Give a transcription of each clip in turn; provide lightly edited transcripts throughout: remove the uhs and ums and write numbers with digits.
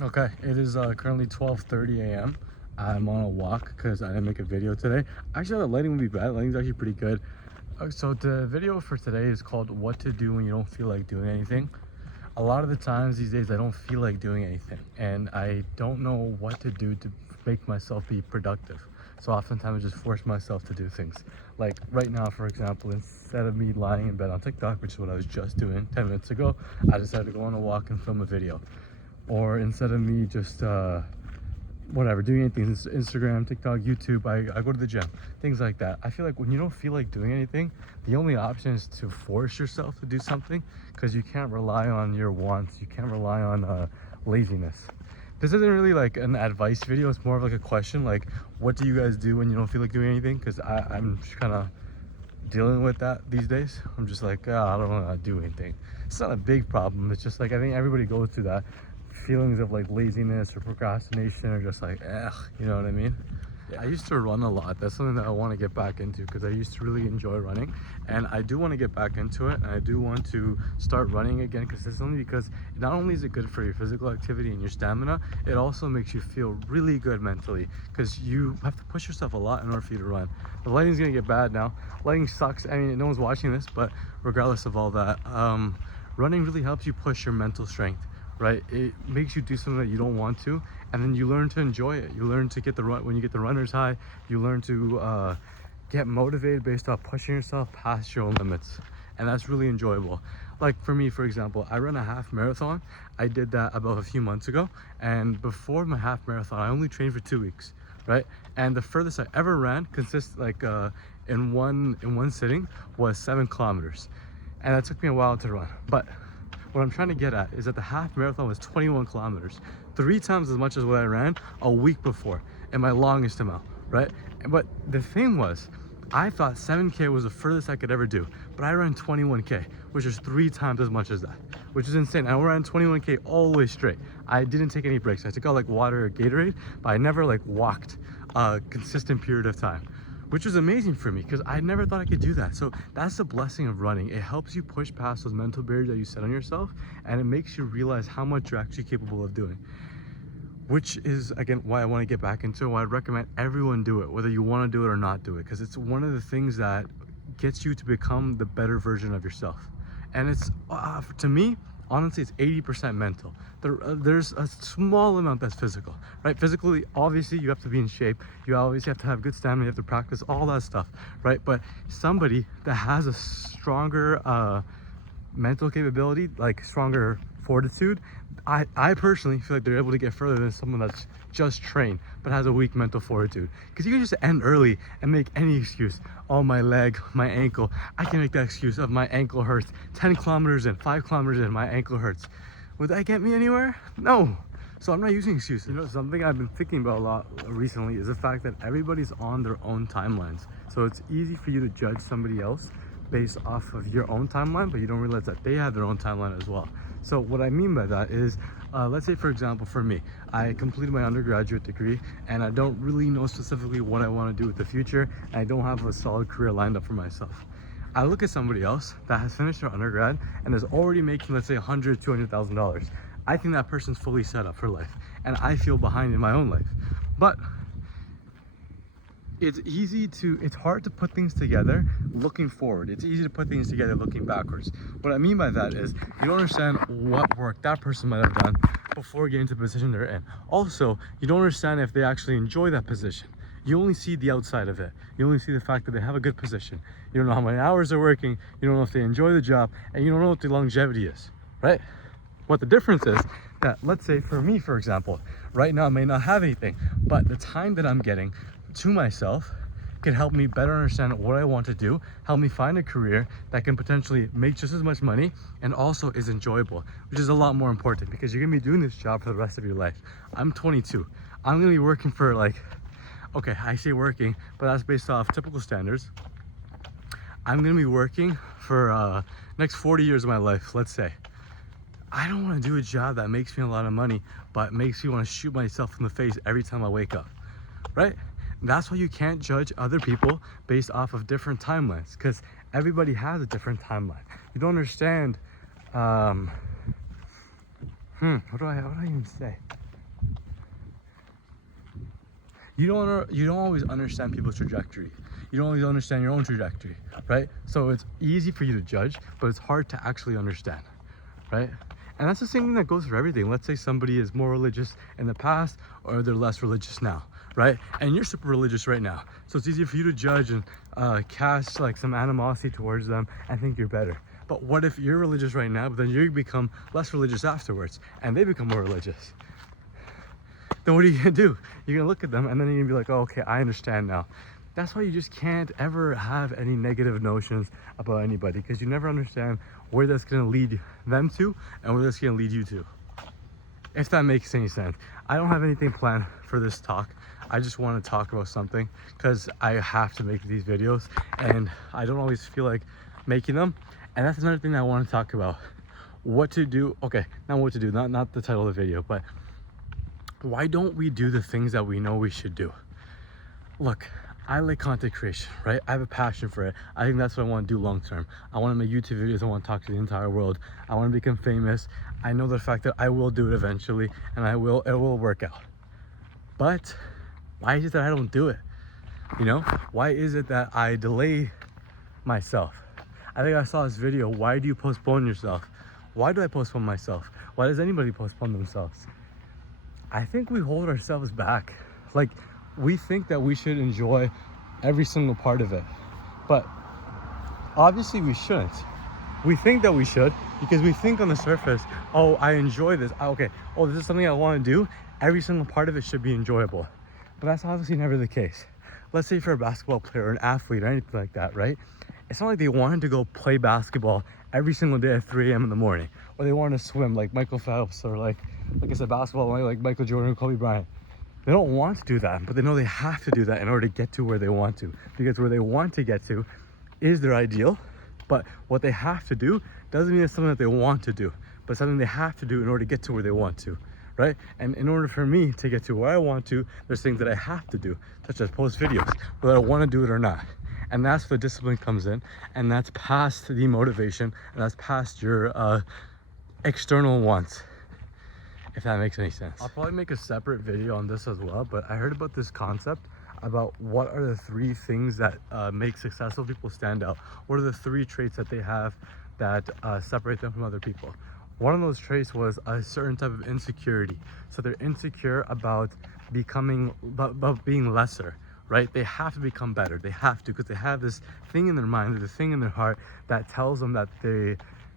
Okay, it is currently 12:30 a.m. I'm on a walk because I didn't make a video today. Actually, the lighting would be bad. Lighting's actually pretty good. So the video for today is called "What to Do When You Don't Feel Like Doing Anything." A lot of the times these days, I don't feel like doing anything, and I don't know what to do to make myself be productive. So oftentimes, I just force myself to do things. Like right now, for example, instead of me lying in bed on TikTok, which is what I was just doing 10 minutes ago, I decided to go on a walk and film a video. Or instead of me just whatever doing anything, Instagram, TikTok, YouTube, I go to the gym, things like that. I feel like when you don't feel like doing anything, the only option is to force yourself to do something, because you can't rely on your wants, you can't rely on laziness. This isn't really like an advice video, it's more of like a question, like what do you guys do when you don't feel like doing anything? Because I'm kind of dealing with that these days. I'm just like, oh, I don't want to do anything. It's not a big problem. It's just like I think everybody goes through that feelings of like laziness or procrastination, or just like, ugh, you know what I mean? I used to run a lot. That's something that I want to get back into because I used to really enjoy running, and I do want to get back into it. And I do want to start running again consistently, because not only is it good for your physical activity and your stamina, it also makes you feel really good mentally, because you have to push yourself a lot in order for you to run. The lighting's gonna get bad now. Lighting sucks. I mean, no one's watching this, but regardless of all that, running really helps you push your mental strength, right? It makes you do something that you don't want to, and then you learn to enjoy it. You learn to get the run when you get the runner's high. You learn to get motivated based off pushing yourself past your own limits, and that's really enjoyable. Like for me, for example, I run a half marathon. I did that about a few months ago, and before my half marathon, I only trained for 2 weeks, right? And the furthest I ever ran in one sitting was 7 kilometers, and that took me a while to run. But what I'm trying to get at is that the half marathon was 21 kilometers, 3 times as much as what I ran a week before in my longest amount, right? But the thing was, I thought 7K was the furthest I could ever do, but I ran 21K, which is 3 times as much as that, which is insane. I ran 21K all the way straight. I didn't take any breaks. I took out like water or Gatorade, but I never like walked a consistent period of time, which was amazing for me because I never thought I could do that. So that's the blessing of running. It helps you push past those mental barriers that you set on yourself, and it makes you realize how much you're actually capable of doing, which is again why I want to get back into it. Why I'd recommend everyone do it, whether you want to do it or not do it, because it's one of the things that gets you to become the better version of yourself. And it's to me, honestly, it's 80% mental. There's a small amount that's physical, right? Physically, obviously, you have to be in shape. You obviously have to have good stamina. You have to practice all that stuff, right? But somebody that has a stronger mental capability, like stronger fortitude, I personally feel like they're able to get further than someone that's just trained but has a weak mental fortitude. Because you can just end early and make any excuse. Oh, my leg, my ankle. I can make that excuse of my ankle hurts. 10 kilometers in, 5 kilometers in, my ankle hurts. Would that get me anywhere? No. So I'm not using excuses. You know, something I've been thinking about a lot recently is the fact that everybody's on their own timelines. So it's easy for you to judge somebody else based off of your own timeline, but you don't realize that they have their own timeline as well. So what I mean by that is, let's say for example, for me, I completed my undergraduate degree and I don't really know specifically what I want to do with the future, and I don't have a solid career lined up for myself. I look at somebody else that has finished their undergrad and is already making, let's say, $100,000-$200,000. I think that person's fully set up for life, and I feel behind in my own life. But it's hard to put things together looking forward. It's easy to put things together looking backwards. What I mean by that is you don't understand what work that person might have done before getting to the position they're in. Also, you don't understand if they actually enjoy that position. You only see the outside of it. You only see the fact that they have a good position. You don't know how many hours they're working. You don't know if they enjoy the job, and you don't know what the longevity is, right? What the difference is that, let's say for me, for example, right now I may not have anything, but the time that I'm getting to myself can help me better understand what I want to do, help me find a career that can potentially make just as much money and also is enjoyable, which is a lot more important, because you're gonna be doing this job for the rest of your life. I'm 22. I'm gonna be working for, like, okay, I say working, but that's based off typical standards. I'm gonna be working for next 40 years of my life, let's say. I don't want to do a job that makes me a lot of money, but makes me want to shoot myself in the face every time I wake up, right? That's why you can't judge other people based off of different timelines, because everybody has a different timeline. You don't understand, what do I even say? you don't always understand people's trajectory. You don't always understand your own trajectory, right? So it's easy for you to judge, but it's hard to actually understand, right? And that's the same thing that goes for everything. Let's say somebody is more religious in the past, or they're less religious now, right? And you're super religious right now, so it's easy for you to judge and cast like some animosity towards them and think you're better. But what if you're religious right now, but then you become less religious afterwards, and they become more religious? Then what are you gonna do? You're gonna look at them, and then you're gonna be like, oh, okay, I understand now. That's why you just can't ever have any negative notions about anybody, because you never understand where that's gonna lead them to and where that's gonna lead you to. If that makes any sense. I don't have anything planned for this talk. I just want to talk about something because I have to make these videos and I don't always feel like making them. And that's another thing that I want to talk about. What to do. Okay, not what to do, not the title of the video, but why don't we do the things that we know we should do? Look, I like content creation, right? I have a passion for it. I think that's what I want to do long term. I want to make YouTube videos. I want to talk to the entire world. I want to become famous. I know the fact that I will do it eventually, and it will work out. But why is it that I don't do it? You know, why is it that I delay myself? I think I saw this video. Why do you postpone yourself? Why do I postpone myself? Why does anybody postpone themselves? I think we hold ourselves back. Like, we think that we should enjoy every single part of it, but obviously we shouldn't. We think that we should because we think on the surface, oh, I enjoy this. Okay, oh, this is something I want to do. Every single part of it should be enjoyable. But that's obviously never the case. Let's say for a basketball player or an athlete or anything like that, right? It's not like they wanted to go play basketball every single day at 3 a.m. in the morning, or they want to swim like Michael Phelps, or like I said, basketball like Michael Jordan or Kobe Bryant. They don't want to do that, but they know they have to do that in order to get to where they want to, because where they want to get to is their ideal. But what they have to do doesn't mean it's something that they want to do, but something they have to do in order to get to where they want to, right? And in order for me to get to where I want to, there's things that I have to do, such as post videos, whether I want to do it or not. And that's where discipline comes in, and that's past the motivation, and that's past your external wants, if that makes any sense. I'll probably make a separate video on this as well, but I heard about this concept about what are the 3 things that make successful people stand out. What are the 3 traits that they have that separate them from other people? One of those traits was a certain type of insecurity. So they're insecure about about being lesser, right? They have to become better. They have to, because they have this thing in their mind, the thing in their heart that tells them that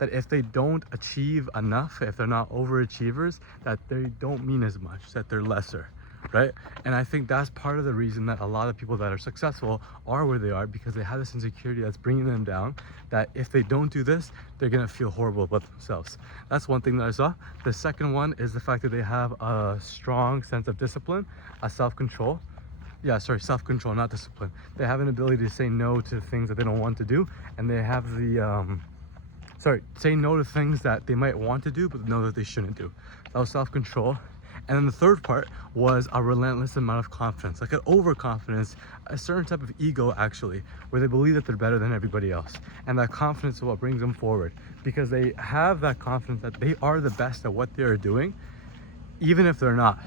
if they don't achieve enough, if they're not overachievers, that they don't mean as much, that they're lesser, right? And I think that's part of the reason that a lot of people that are successful are where they are, because they have this insecurity that's bringing them down, that if they don't do this, they're gonna feel horrible about themselves. That's one thing that I saw. The second one is the fact that they have a strong sense of discipline, a self-control. Yeah, sorry, self-control, not discipline. They have an ability to say no to things that they don't want to do, and they have the say no to things that they might want to do, but know that they shouldn't do. That was self-control. And then the third part was a relentless amount of confidence, like an overconfidence, a certain type of ego actually, where they believe that they're better than everybody else. And that confidence is what brings them forward, because they have that confidence that they are the best at what they are doing, even if they're not.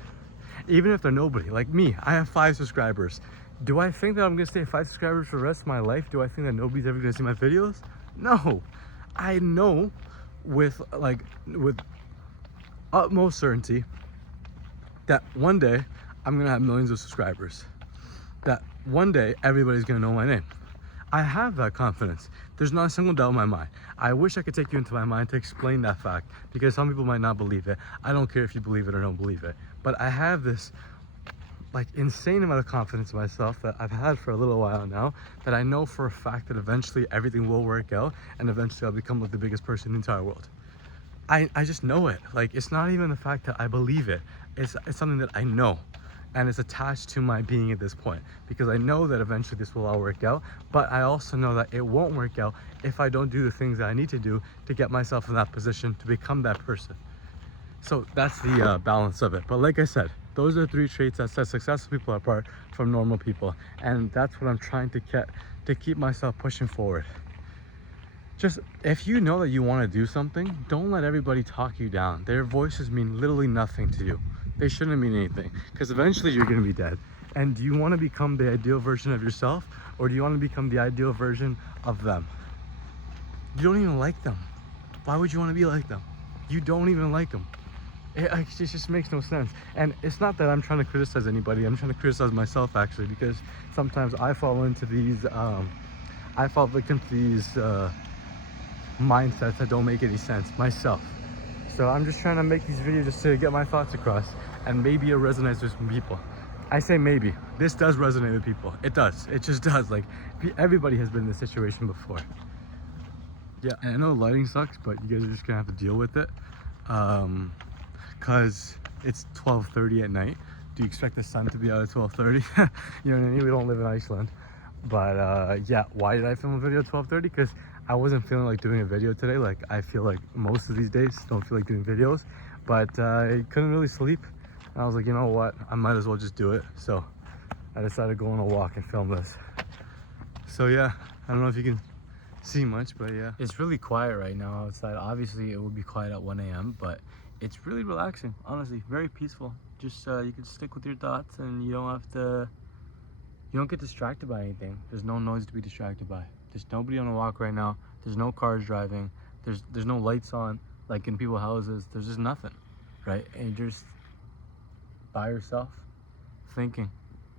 Even if they're nobody. Like me, I have 5 subscribers. Do I think that I'm gonna stay at 5 subscribers for the rest of my life? Do I think that nobody's ever gonna see my videos? No. I know with utmost certainty that one day I'm gonna have millions of subscribers, that one day everybody's gonna know my name. I have that confidence. There's not a single doubt in my mind. I wish I could take you into my mind to explain that fact, because some people might not believe it. I don't care if you believe it or don't believe it, but I have this like insane amount of confidence in myself that I've had for a little while now, that I know for a fact that eventually everything will work out, and eventually I'll become like the biggest person in the entire world. I just know it. Like, it's not even the fact that I believe it. It's something that I know, and it's attached to my being at this point, because I know that eventually this will all work out, but I also know that it won't work out if I don't do the things that I need to do to get myself in that position to become that person. So that's the balance of it. But like I said, those are the 3 traits that set successful people apart from normal people, and that's what I'm trying to keep myself pushing forward. Just, if you know that you want to do something, don't let everybody talk you down. Their voices mean literally nothing to you. They shouldn't mean anything, because eventually you're going to be dead. And do you want to become the ideal version of yourself, or do you want to become the ideal version of them? You don't even like them. Why would you want to be like them? You don't even like them. It just makes no sense. And it's not that I'm trying to criticize anybody. I'm trying to criticize myself, actually, because sometimes I fall into these, I fall victim to these mindsets that don't make any sense myself. So I'm just trying to make these videos just to get my thoughts across, and maybe it resonates with some people. I say maybe. This does resonate with people. It does. It just does. Like, everybody has been in this situation before. Yeah, and I know lighting sucks, but you guys are just gonna have to deal with it. Cause it's 12:30 at night. Do you expect the sun to be out at 12:30? You know what I mean? We don't live in Iceland. But yeah, why did I film a video at 12:30? Because I wasn't feeling like doing a video today. Like, I feel like most of these days don't feel like doing videos, but I couldn't really sleep. And I was like, you know what? I might as well just do it. So I decided to go on a walk and film this. So yeah, I don't know if you can see much, but yeah. It's really quiet right now outside. Obviously it will be quiet at 1 a.m, but it's really relaxing, honestly, very peaceful. Just you can stick with your thoughts, and you don't get distracted by anything. There's no noise to be distracted by. There's nobody on a walk right now. There's no cars driving. There's no lights on like in people's houses. There's just nothing, right? And you're just by yourself thinking,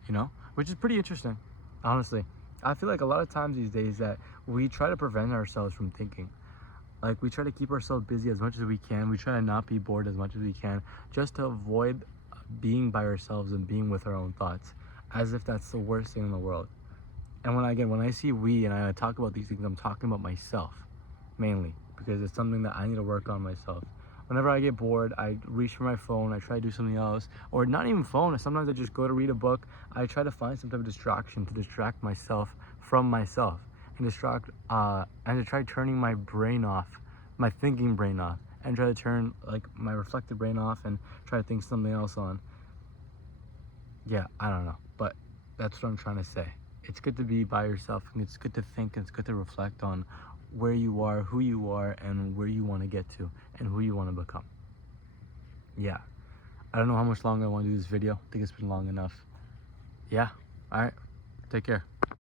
you know, which is pretty interesting, honestly. I feel like a lot of times these days that we try to prevent ourselves from thinking. Like, we try to keep ourselves busy as much as we can. We try to not be bored as much as we can, just to avoid being by ourselves and being with our own thoughts, as if that's the worst thing in the world. And when I see we and I talk about these things, I'm talking about myself mainly, because it's something that I need to work on myself. Whenever I get bored, I reach for my phone, I try to do something else, or not even phone. Sometimes I just go to read a book. I try to find some type of distraction to distract myself from myself, and to try turning my brain off, my thinking brain off, and try to turn like my reflective brain off and try to think something else on. Yeah, I don't know, but that's what I'm trying to say. It's good to be by yourself, and it's good to think, and it's good to reflect on where you are, who you are, and where you want to get to, and who you want to become. Yeah, I don't know how much longer I want to do this video. I think it's been long enough. Yeah, all right, take care.